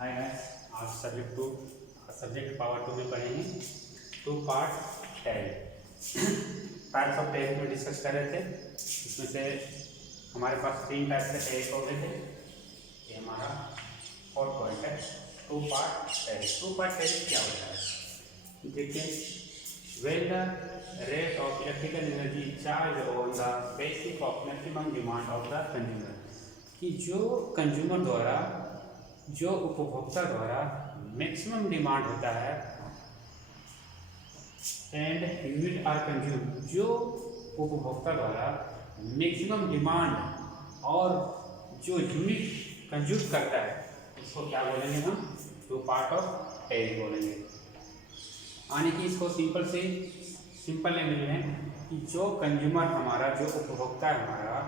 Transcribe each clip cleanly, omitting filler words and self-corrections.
Hi guys, आज subject power 2 में पढ़ेंगे 2 part tariff. Types of tariff में डिस्कस कर रहे थे। इसमें से हमारे पास 3 टाइप के टैरिफ हो गए थे। ये हमारा 4th पॉइंट है 2 पार्ट टैरिफ। 2 पार्ट टैरिफ क्या होता है देखिए। When the rate of electrical energy charged on the basis of maximum demand of the consumer, कि जो कंज्यूमर द्वारा जो उपभोक्ता द्वारा मैक्सिमम डिमांड होता है एंड यूनिट आर कंज्यूम, जो उपभोक्ता द्वारा मैक्सिमम डिमांड और जो यूनिट कंज्यूम करता है उसको क्या बोलेंगे हम? 2 पार्ट ऑफ टैरिफ बोलेंगे। यानी कि इसको सिंपल लैंग्वेज में कि जो कंज्यूमर हमारा जो उपभोक्ता है हमारा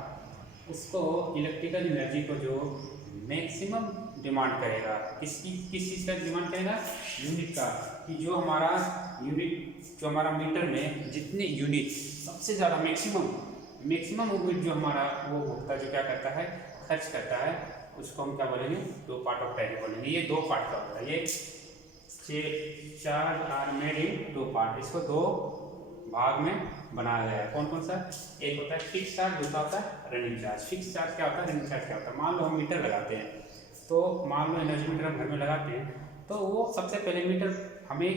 उसको इलेक्ट्रिकल एनर्जी को जो मैक्सिमम डिमांड करेगा, किस चीज़ का डिमांड करेगा? यूनिट का। कि जो हमारा यूनिट जो हमारा मीटर में जितने यूनिट सबसे ज़्यादा मैक्सिमम यूनिट जो हमारा वो उपभोक्ता जो क्या करता है खर्च करता है उसको हम क्या बोलेंगे? 2 पार्ट ऑफ टैरिफ बोलेंगे। ये 2 पार्ट का होता है। ये charge are made in 2 part. इसको 2 भाग में बनाया गया है। कौन कौन सा? एक होता है फिक्स चार्ज, दूसरा होता है रनिंग चार्ज। फिक्स चार्ज क्या होता है, रनिंग चार्ज क्या होता है? मान लो हम मीटर लगाते हैं, तो मान लो एनर्जी मीटर हम घर में लगाते हैं, तो वो सबसे पहले मीटर हमें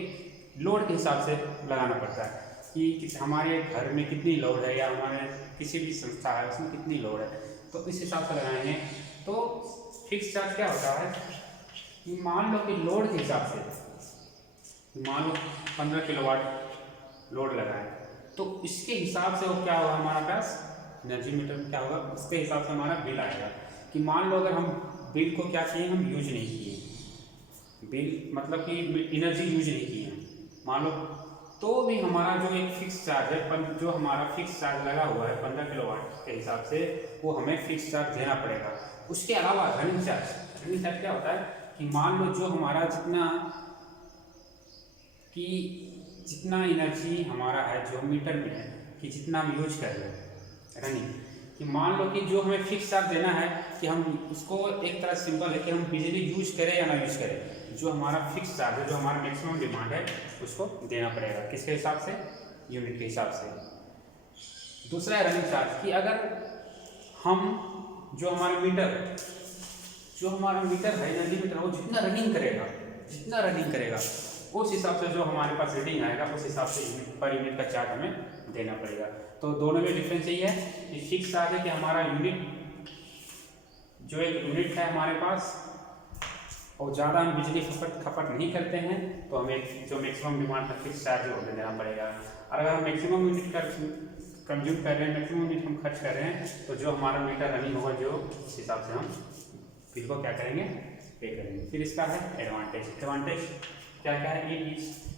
लोड के हिसाब से लगाना पड़ता है कि हमारे घर में कितनी लोड है या हमारे किसी भी संस्था है उसमें कितनी लोड है, तो इस हिसाब से लगाएंगे। तो फिक्स चार्ज क्या होता है कि मान लो कि लोड के हिसाब से मान लो 15 किलोवाट लोड लगाए, तो इसके हिसाब से वो क्या होगा हमारा पास एनर्जी मीटर में क्या होगा, उसके हिसाब से हमारा बिल आएगा। कि मान लो अगर हम बिल को क्या किए, हम यूज नहीं किए, बिल मतलब कि एनर्जी यूज नहीं किए मान लो, तो भी हमारा जो एक फिक्स चार्ज है पर जो हमारा फिक्स चार्ज लगा हुआ है 15 किलोवाट के हिसाब से वो हमें फिक्स चार्ज देना पड़ेगा। उसके अलावा रनिंग चार्ज क्या होता है कि मान लो जो हमारा जितना एनर्जी हमारा है जो मीटर में है कि जितना हम यूज कर रहे हैं रनिंग, कि मान लो कि जो हमें फिक्स चार्ज देना है कि हम उसको एक तरह सिंपल है कि हम बिजली यूज करें या ना यूज करें, जो हमारा फिक्स चार्ज है जो हमारा मैक्सिमम डिमांड है उसको देना पड़ेगा। किसके हिसाब से? यूनिट के हिसाब से। दूसरा है रनिंग चार्ज कि अगर हम जो हमारा मीटर है एनर्जी मीटर वो जितना रनिंग करेगा उस हिसाब से जो हमारे पास रीडिंग आएगा उस हिसाब से पर यूनिट का चार्ज हमें देना पड़ेगा। तो दोनों में डिफरेंस यही है कि फिक्स चार्ज है कि हमारा यूनिट जो एक यूनिट है हमारे पास और ज़्यादा हम बिजली खपत नहीं करते हैं तो हमें जो मैक्सिमम डिमांड का फिक्स चार्ज है वो देना पड़ेगा। और अगर हम मैक्सिमम यूनिट का कंज्यूम कर रहे हैं, मैक्सिमम यूनिट हम खर्च कर रहे हैं, तो जो हमारा मीटर रनिंग होगा जो उस हिसाब से हम बिल को क्या करेंगे? पे करेंगे। फिर इसका है एडवांटेज क्या है? ये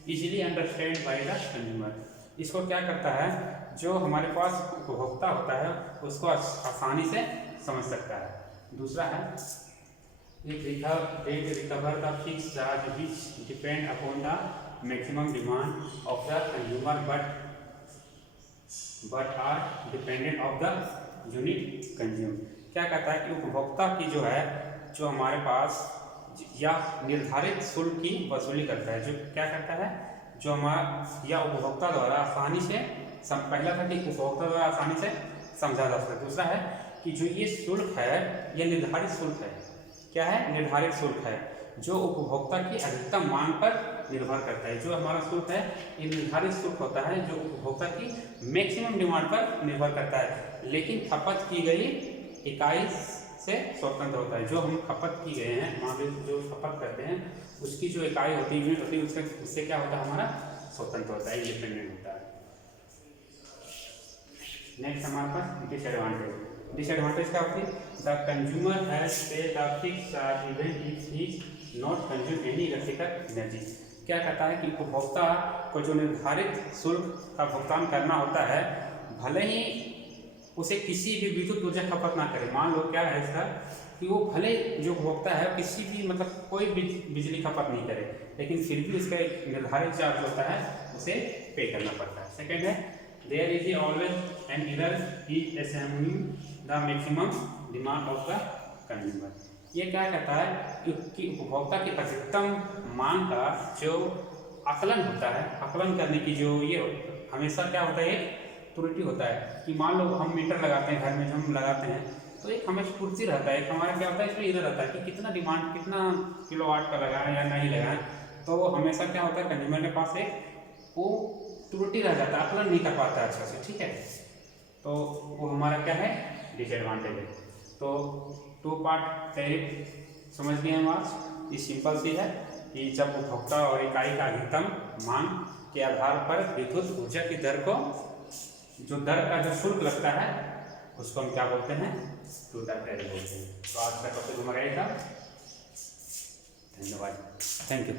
easily understand by the consumer. इसको क्या करता है, जो हमारे पास उपभोक्ता होता है उसको आसानी से समझ सकता है। दूसरा है recover the fix charge which depend upon the maximum demand of the consumer but are dependent of the unit consume. क्या कहता है कि उपभोक्ता की जो है जो हमारे पास या निर्धारित शुल्क की वसूली करता है, जो क्या करता है जो हमारा या उपभोक्ता द्वारा आसानी से पहला था कि उपभोक्ता द्वारा आसानी से समझा जा सकता है। दूसरा है कि जो ये शुल्क है ये निर्धारित शुल्क है। क्या है? निर्धारित शुल्क है जो उपभोक्ता की अधिकतम मांग पर निर्भर करता है। जो हमारा शुल्क है ये निर्धारित शुल्क होता है जो उपभोक्ता की मैक्सिमम डिमांड पर निर्भर करता है, लेकिन खपत की गई इकाई से स्वतंत्र होता है। जो हम खपत की गए हैं मान लीजिए जो खपत करते हैं उसकी जो इकाई होती है यूनिट होती है उससे क्या होता है हमारा स्वतंत्र होता है, इंडिपेंडेंट होता है। नेक्स्ट हमारे पास डिसएडवांटेज क्या होती है? द कंज्यूमर हैज पे the fix charge even if he is not consume any electrical energy. क्या कहता है कि उपभोक्ता को जो निर्धारित शुल्क का भुगतान करना होता है भले ही उसे किसी भी विद्युत ऊर्जा खपत ना करे। मान लो क्या है इसका कि वो भले जो उपभोक्ता है किसी भी मतलब कोई भी बिजली खपत नहीं करे, लेकिन फिर भी इसका एक निर्धारित चार्ज होता है उसे पे करना पड़ता है। सेकेंड है there is always an error in assembling the maximum demand of the consumer. ये क्या कहता है कि उपभोक्ता की अधिकतम मांग का जो आकलन होता है, आकलन करने की जो ये हमेशा क्या होता है, एक त्रुटि होता है कि मान लो हम मीटर लगाते हैं घर में, जो हम लगाते हैं तो एक हमें स्फूर्ति रहता है, एक हमारा क्या होता है इसमें इधर रहता है कि कितना डिमांड, कितना किलोवाट का लगाएं या नहीं लगाएं। तो हमेशा क्या होता है कंज्यूमर के पास एक वो त्रुटि रह जाता है, आकलन नहीं कर पाता है अच्छा से, ठीक है। तो वो हमारा क्या है, डिसएडवांटेज है। तो टू पार्ट टैरिफ समझ गए हम आज। ये सिंपल सी है कि जब उपभोक्ता और इकाई का अधिकतम मांग के आधार पर विद्युत ऊर्जा की दर को, जो दर का जो शुल्क लगता है उसको हम क्या बोलते हैं, टू पार्ट टैरिफ बोलते हैं। तो आज का टॉपिक हमारा ये था। धन्यवाद, थैंक यू।